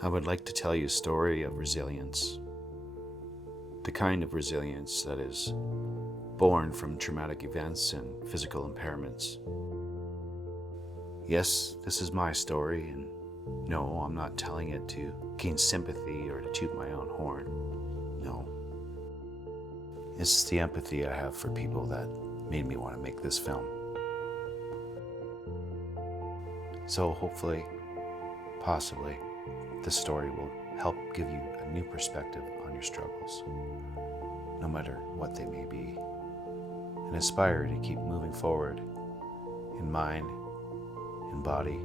I would like to tell you a story of resilience. The kind of resilience that is born from traumatic events and physical impairments. Yes, this is my story, and no, I'm not telling it to gain sympathy or to toot my own horn. No. It's the empathy I have for people that made me want to make this film. So hopefully, possibly, this story will help give you a new perspective on your struggles, no matter what they may be, and inspire you to keep moving forward in mind, in body,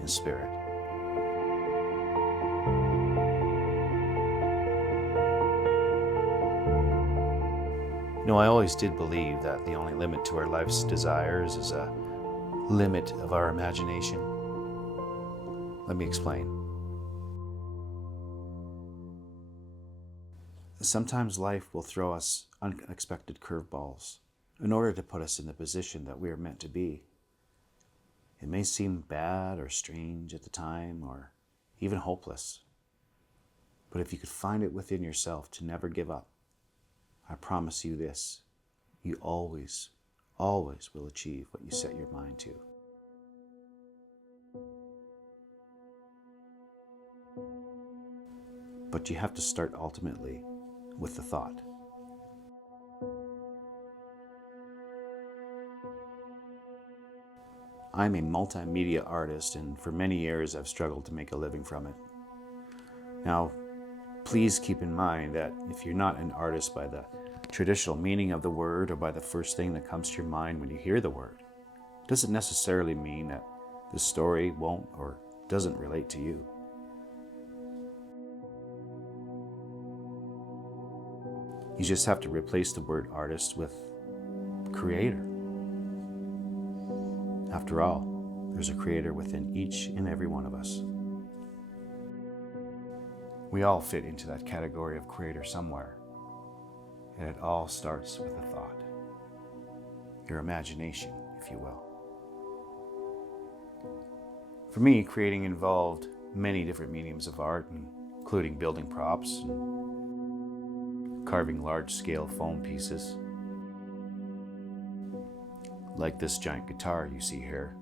in spirit. I always did believe that the only limit to our life's desires is a limit of our imagination. Let me explain. Sometimes life will throw us unexpected curveballs in order to put us in the position that we are meant to be. It may seem bad or strange at the time or even hopeless. But if you could find it within yourself to never give up, I promise you this, you always will achieve what you set your mind to. But you have to start ultimately with the thought. I'm a multimedia artist, and for many years I've struggled to make a living from it. Now, please keep in mind that if you're not an artist by the traditional meaning of the word or by the first thing that comes to your mind when you hear the word, it doesn't necessarily mean that the story won't or doesn't relate to you. You just have to replace the word artist with creator. After all, there's a creator within each and every one of us. We all fit into that category of creator somewhere, and it all starts with a thought. Your imagination, if you will. For me, creating involved many different mediums of art, including building props and carving large-scale foam pieces, like this giant guitar you see here.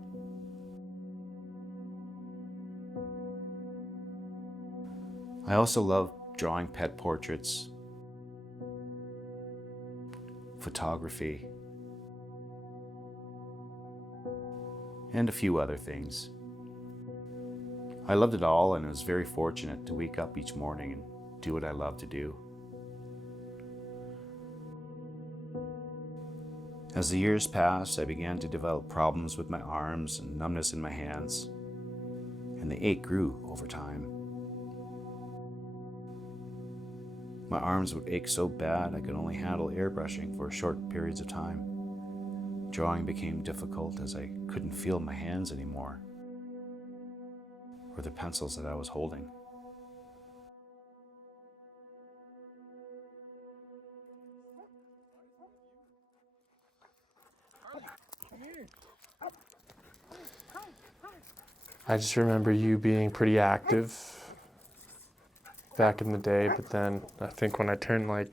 I also love drawing pet portraits, photography, and a few other things. I loved it all and was very fortunate to wake up each morning and do what I love to do. As the years passed, I began to develop problems with my arms and numbness in my hands, and the ache grew over time. My arms would ache so bad I could only handle airbrushing for short periods of time. Drawing became difficult as I couldn't feel my hands anymore, or the pencils that I was holding. I just remember you being pretty active back in the day, but then I think when I turned like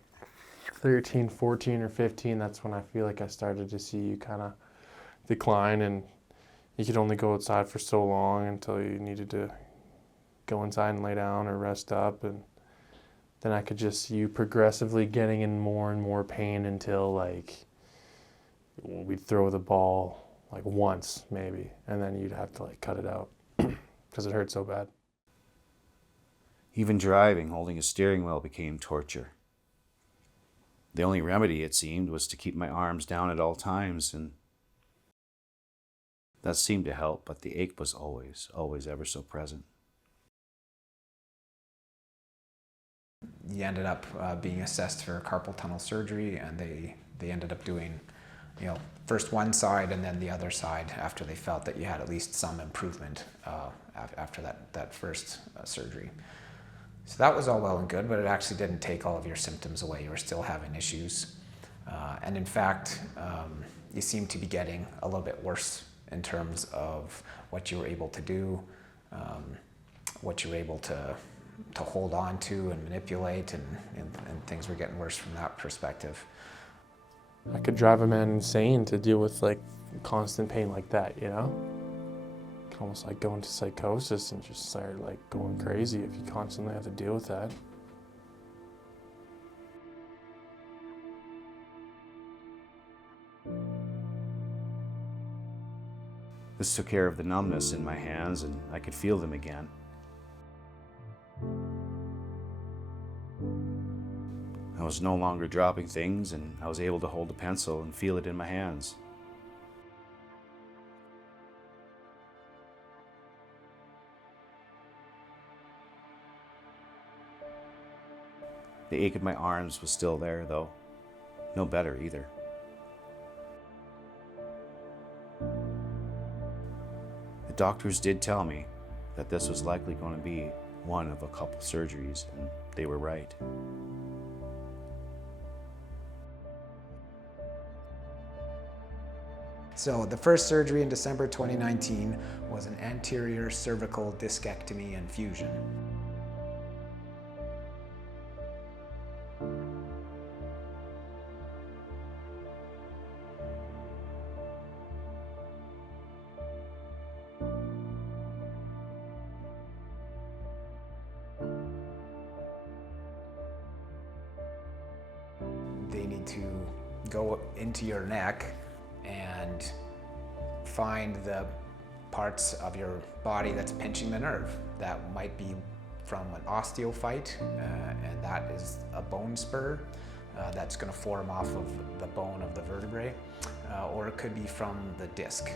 13, 14, or 15, that's when I feel like I started to see you kind of decline, and you could only go outside for so long until you needed to go inside and lay down or rest up, and then I could just see you progressively getting in more and more pain until like we'd throw the ball like once maybe, and then you'd have to like cut it out because it hurt so bad. Even driving, holding a steering wheel became torture. The only remedy, it seemed, was to keep my arms down at all times, and that seemed to help, but the ache was always ever so present. You ended up being assessed for carpal tunnel surgery, and they ended up doing, first one side and then the other side after they felt that you had at least some improvement after that first surgery. So that was all well and good, but it actually didn't take all of your symptoms away. You were still having issues. And in fact, you seem to be getting a little bit worse in terms of what you were able to do, what you're able to hold on to and manipulate, and things were getting worse from that perspective. I could drive a man insane to deal with like constant pain like that, you know? You could almost like go into psychosis and just start like going crazy if you constantly have to deal with that. This took care of the numbness in my hands, and I could feel them again. I was no longer dropping things, and I was able to hold a pencil and feel it in my hands. The ache in my arms was still there, though. No better either. The doctors did tell me that this was likely going to be one of a couple surgeries, and they were right. So the first surgery in December 2019 was an anterior cervical discectomy and fusion. They need to go into your neck and find the parts of your body that's pinching the nerve. That might be from an osteophyte, and that is a bone spur that's going to form off of the bone of the vertebrae, or it could be from the disc.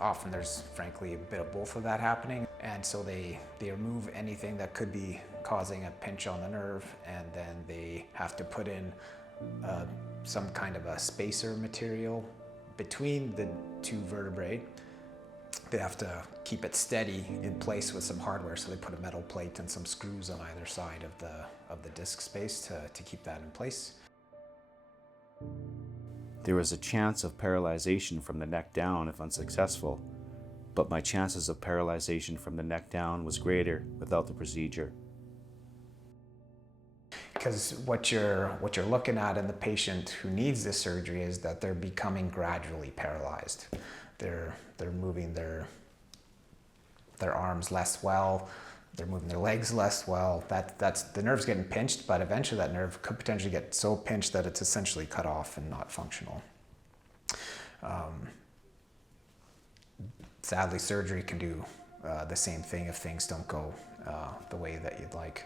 Often there's frankly a bit of both of that happening, and so they remove anything that could be causing a pinch on the nerve, and then they have to put in some kind of a spacer material between the two vertebrae. They have to keep it steady in place with some hardware, so they put a metal plate and some screws on either side of the disc space to keep that in place. There was a chance of paralyzation from the neck down if unsuccessful, but my chances of paralyzation from the neck down was greater without the procedure. Because what you're looking at in the patient who needs this surgery is that they're becoming gradually paralyzed. They're moving their arms less well. They're moving their legs less well. That's the nerve's getting pinched, but eventually that nerve could potentially get so pinched that it's essentially cut off and not functional. Sadly, surgery can do the same thing if things don't go the way that you'd like.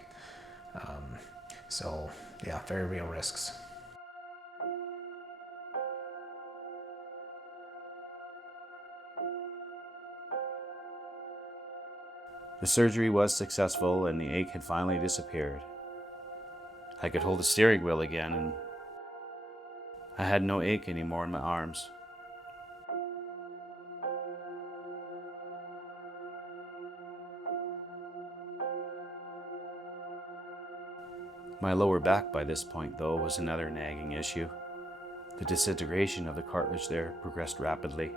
So yeah, very real risks. The surgery was successful, and the ache had finally disappeared. I could hold the steering wheel again, and I had no ache anymore in my arms. My lower back by this point, though, was another nagging issue. The disintegration of the cartilage there progressed rapidly,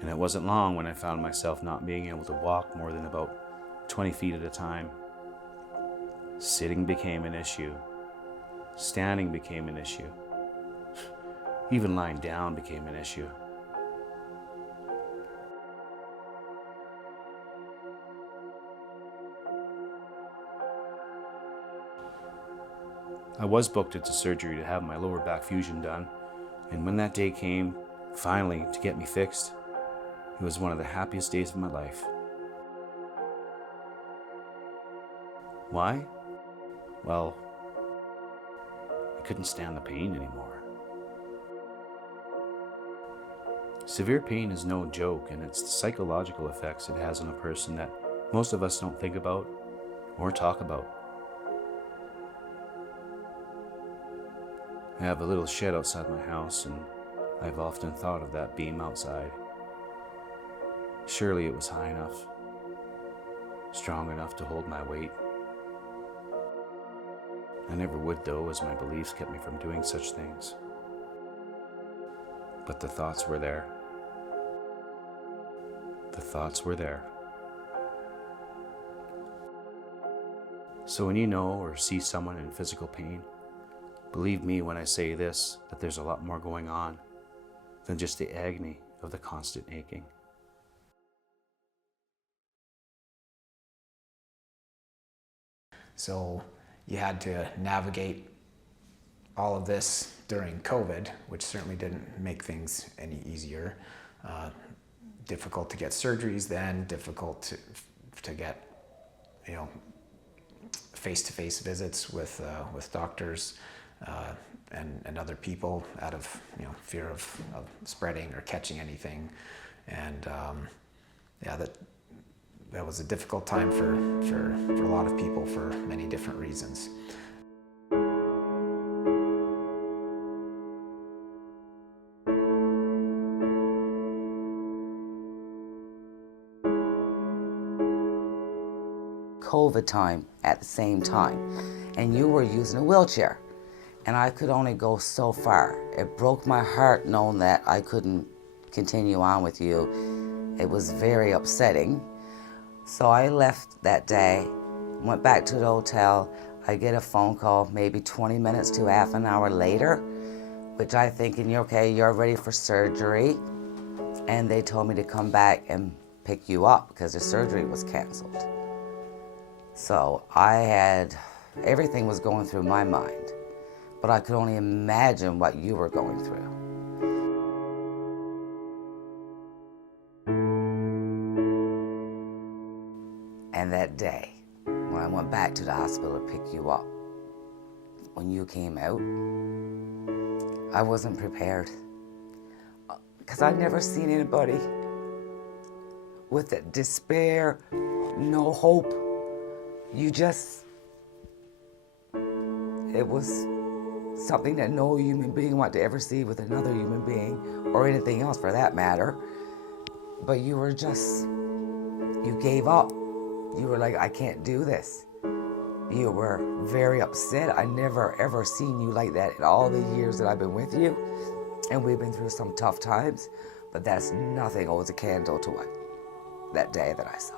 and it wasn't long when I found myself not being able to walk more than about 20 feet at a time. Sitting became an issue. Standing became an issue. Even lying down became an issue. I was booked into surgery to have my lower back fusion done, and when that day came, finally, to get me fixed, it was one of the happiest days of my life. Why? Well, I couldn't stand the pain anymore. Severe pain is no joke, and it's the psychological effects it has on a person that most of us don't think about or talk about. I have a little shed outside my house, and I've often thought of that beam outside. Surely it was high enough, strong enough to hold my weight. I never would, though, as my beliefs kept me from doing such things. But the thoughts were there. The thoughts were there. So when you know or see someone in physical pain, believe me when I say this, that there's a lot more going on than just the agony of the constant aching. So you had to navigate all of this during COVID, which certainly didn't make things any easier. Difficult to get surgeries then, difficult to get, face-to-face visits with doctors and other people out of fear of spreading or catching anything, and that was a difficult time for a lot of people for many different reasons. COVID time at the same time, and you were using a wheelchair, and I could only go so far. It broke my heart knowing that I couldn't continue on with you. It was very upsetting. So I left that day, went back to the hotel. I get a phone call maybe 20 minutes to half an hour later, which I thinking, okay, you're ready for surgery. And they told me to come back and pick you up because the surgery was canceled. So everything was going through my mind, but I could only imagine what you were going through. And that day, when I went back to the hospital to pick you up, when you came out, I wasn't prepared. Because I'd never seen anybody with that despair, no hope. It was something that no human being wanted to ever see with another human being, or anything else for that matter. But you gave up. You were like, I can't do this. You were very upset. I never ever seen you like that in all the years that I've been with you. And we've been through some tough times, but that's nothing holds a candle to what that day that I saw.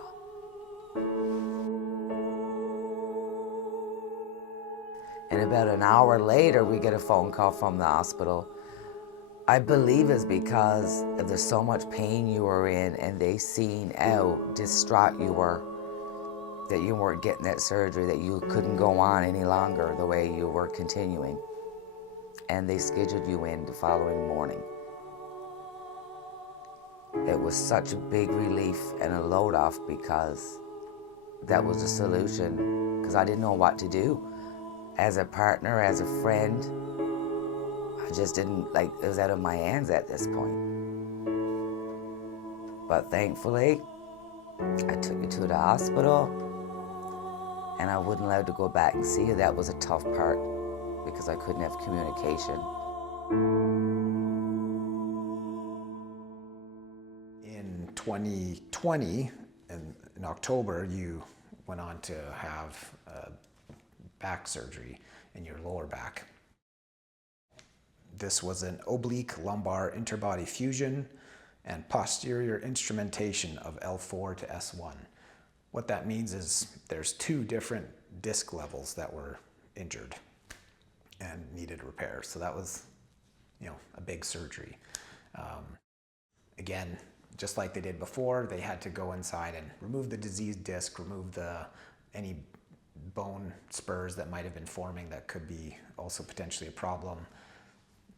And about an hour later, we get a phone call from the hospital. I believe it's because of the so much pain you were in, and they seen how distraught you were, that you weren't getting that surgery, that you couldn't go on any longer the way you were continuing. And they scheduled you in the following morning. It was such a big relief and a load off because that was the solution, because I didn't know what to do. As a partner, as a friend, I just didn't, it was out of my hands at this point. But thankfully, I took you to the hospital, and I wasn't allowed to go back and see you. That was a tough part because I couldn't have communication. In 2020, in October, you went on to have back surgery in your lower back. This was an oblique lumbar interbody fusion and posterior instrumentation of L4 to S1. What that means is there's two different disc levels that were injured and needed repair. So that was, a big surgery. Again, just like they did before, they had to go inside and remove the diseased disc, remove any bone spurs that might have been forming that could be also potentially a problem,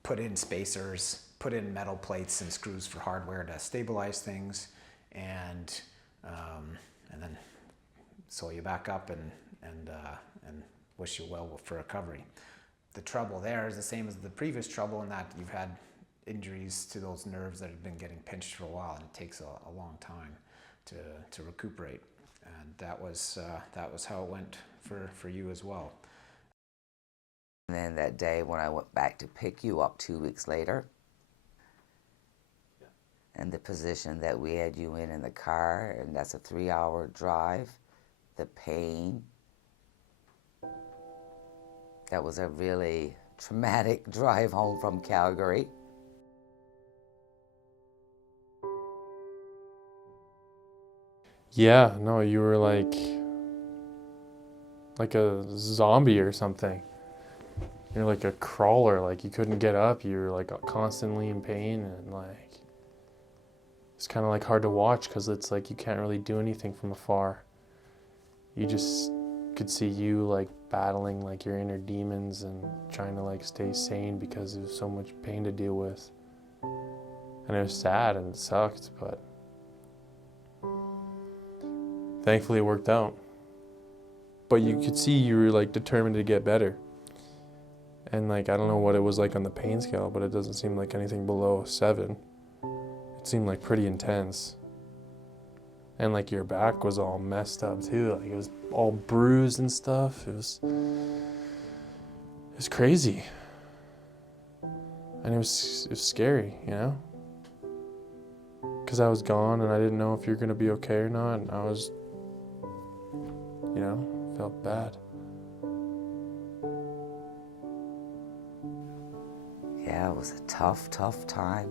put in spacers, put in metal plates and screws for hardware to stabilize things, and then sew you back up and wish you well for recovery. The trouble there is the same as the previous trouble in that you've had injuries to those nerves that have been getting pinched for a while, and it takes a long time to recuperate. And that was how it went for you as well. And then that day when I went back to pick you up 2 weeks later, and the position that we had you in the car, and that's a 3-hour drive, the pain, that was a really traumatic drive home from Calgary. Yeah, no, you were like a zombie or something. You're like a crawler, like you couldn't get up, you were like constantly in pain, and like it's kind of like hard to watch because it's like you can't really do anything from afar. You just could see you like battling like your inner demons and trying to like stay sane because there's so much pain to deal with. And it was sad and it sucked, but thankfully it worked out. But you could see you were like determined to get better. And like, I don't know what it was like on the pain scale, but it doesn't seem like anything below 7. It seemed like pretty intense. And like your back was all messed up too. Like it was all bruised and stuff. It was crazy. And it was scary, you know? Because I was gone and I didn't know if you're going to be okay or not. And I was, you know, felt bad. Yeah, it was a tough, tough time.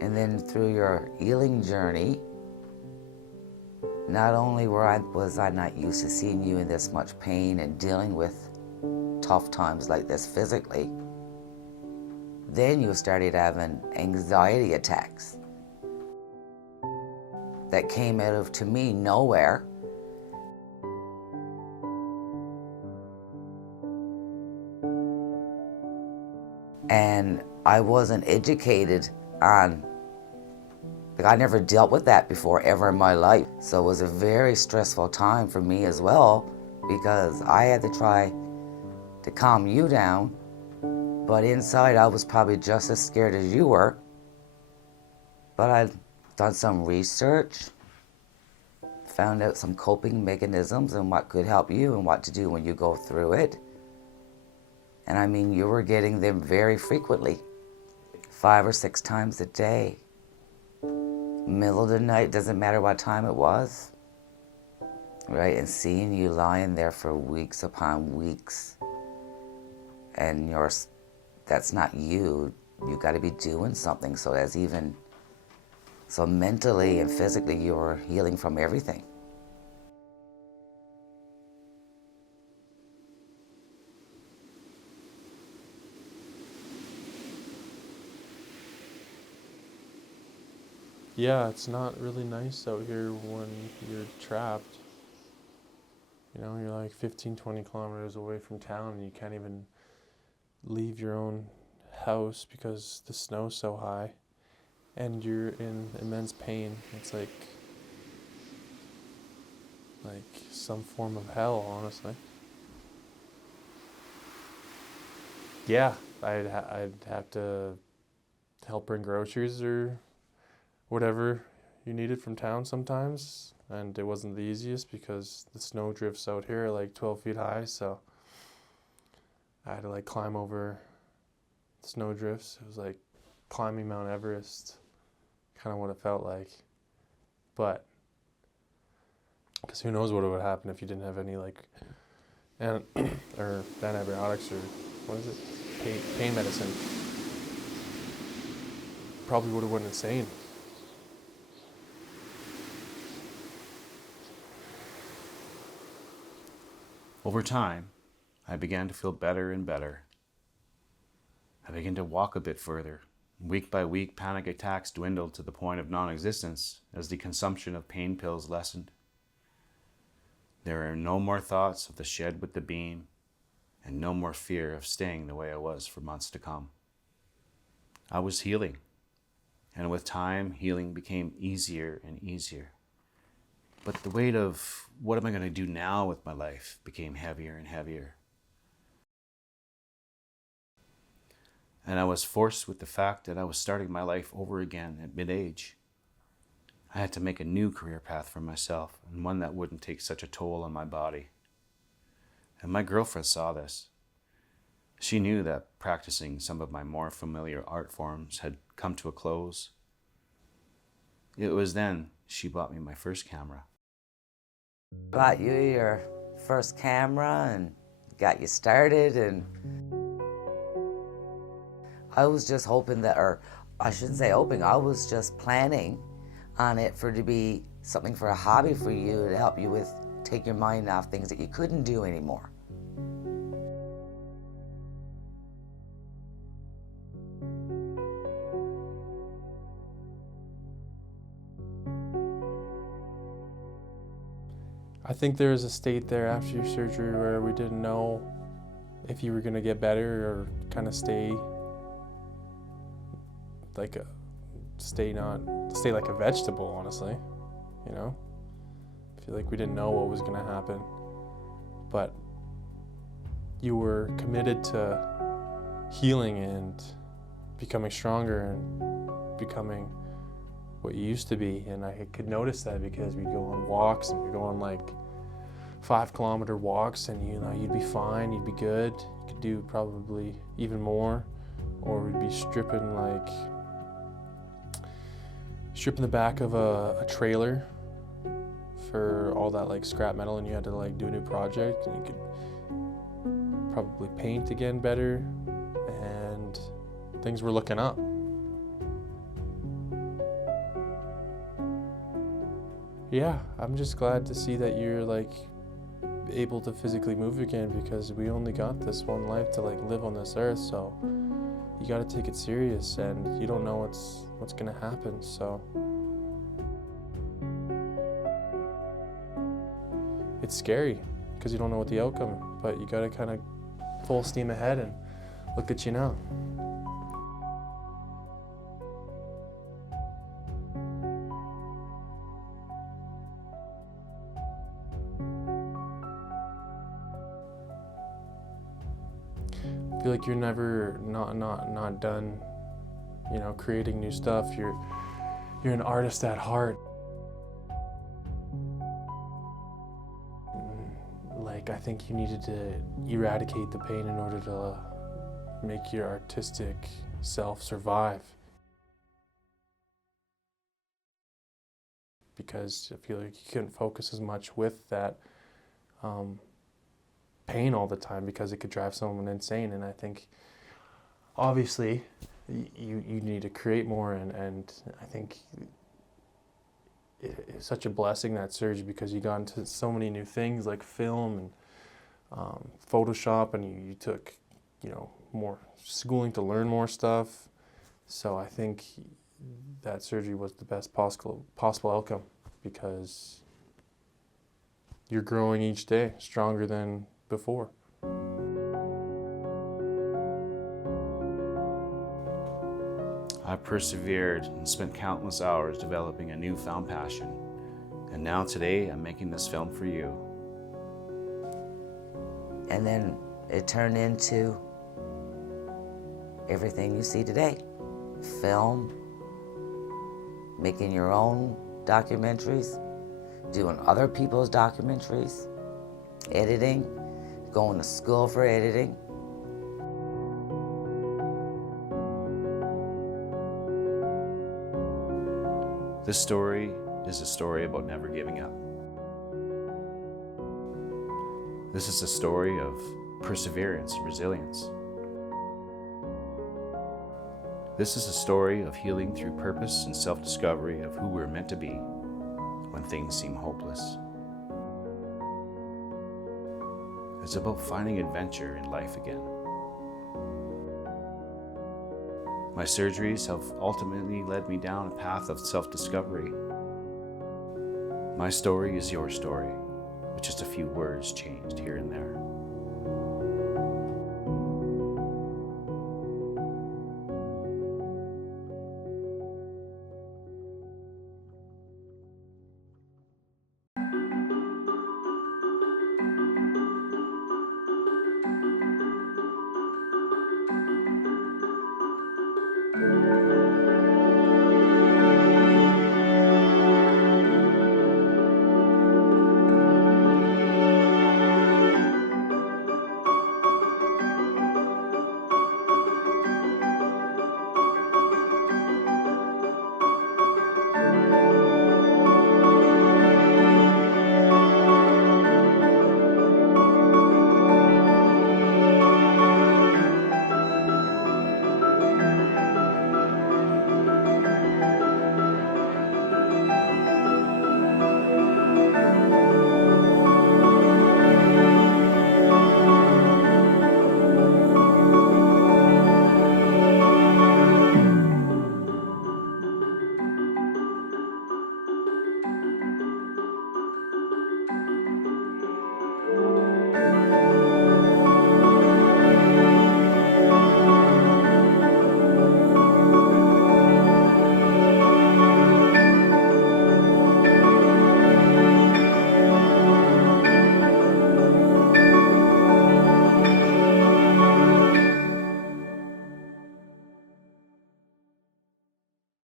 And then through your healing journey, not only was I not used to seeing you in this much pain and dealing with tough times like this physically, then you started having anxiety attacks that came out of, to me, nowhere. And I wasn't educated on, like, I never dealt with that before ever in my life. So it was a very stressful time for me as well, because I had to try to calm you down, but inside I was probably just as scared as you were. But I'd done some research, found out some coping mechanisms and what could help you and what to do when you go through it. And I mean, you were getting them very frequently, 5 or 6 times a day. Middle of the night, doesn't matter what time it was, right? And seeing you lying there for weeks upon weeks, and that's not you. You got to be doing something. So mentally and physically, you were healing from everything. Yeah, it's not really nice out here when you're trapped. You know, you're like 15, 20 kilometers away from town and you can't even leave your own house because the snow's so high and you're in immense pain. It's like some form of hell, honestly. Yeah, I'd have to help bring groceries or whatever you needed from town sometimes, and it wasn't the easiest because the snow drifts out here are like 12 feet high, so I had to like climb over the snow drifts. It was like climbing Mount Everest, kind of what it felt like. But because who knows what would happen if you didn't have any like or antibiotics or what is it, pain medicine. Probably would have went insane. Over time, I began to feel better and better. I began to walk a bit further. Week by week, panic attacks dwindled to the point of non-existence as the consumption of pain pills lessened. There are no more thoughts of the shed with the beam, and no more fear of staying the way I was for months to come. I was healing, and with time, healing became easier and easier. But the weight of what am I going to do now with my life became heavier and heavier. And I was forced with the fact that I was starting my life over again at mid-age. I had to make a new career path for myself, and one that wouldn't take such a toll on my body. And my girlfriend saw this. She knew that practicing some of my more familiar art forms had come to a close. It was then she bought me my first camera. Bought you your first camera and got you started, and I was just hoping that, or I shouldn't say hoping, I was just planning on it for it to be something for a hobby for you to help you with, take your mind off things that you couldn't do anymore. I think there was a state there after your surgery where we didn't know if you were going to get better or kind of stay like a stay like a vegetable, honestly. You know, I feel like we didn't know what was going to happen, but you were committed to healing and becoming stronger and becoming what you used to be. And I could notice that because we'd go on walks and we'd go on like 5-kilometer walks, and you know, you'd be fine, you'd be good, you could do probably even more, or we'd be stripping the back of a trailer for all that like scrap metal, and you had to like do a new project, and you could probably paint again better, and things were looking up. Yeah, I'm just glad to see that you're like able to physically move again, because we only got this one life to like live on this earth, so you got to take it serious, and you don't know what's gonna happen, so it's scary because you don't know what the outcome, but you got to kind of full steam ahead, and look at you now. I feel like you're never not done, you know, creating new stuff. You're an artist at heart. Like, I think you needed to eradicate the pain in order to make your artistic self survive. Because I feel like you couldn't focus as much with that pain all the time, because it could drive someone insane. And I think obviously you need to create more, and I think it's such a blessing, that surgery, because you got into so many new things like film and Photoshop, and you took, you know, more schooling to learn more stuff. So I think that surgery was the best possible outcome, because you're growing each day stronger than before. I persevered and spent countless hours developing a newfound passion, and now today I'm making this film for you. And then it turned into everything you see today. Film, making your own documentaries, doing other people's documentaries, editing, going to school for editing. This story is a story about never giving up. This is a story of perseverance and resilience. This is a story of healing through purpose and self-discovery of who we're meant to be when things seem hopeless. It's about finding adventure in life again. My surgeries have ultimately led me down a path of self-discovery. My story is your story, with just a few words changed here and there.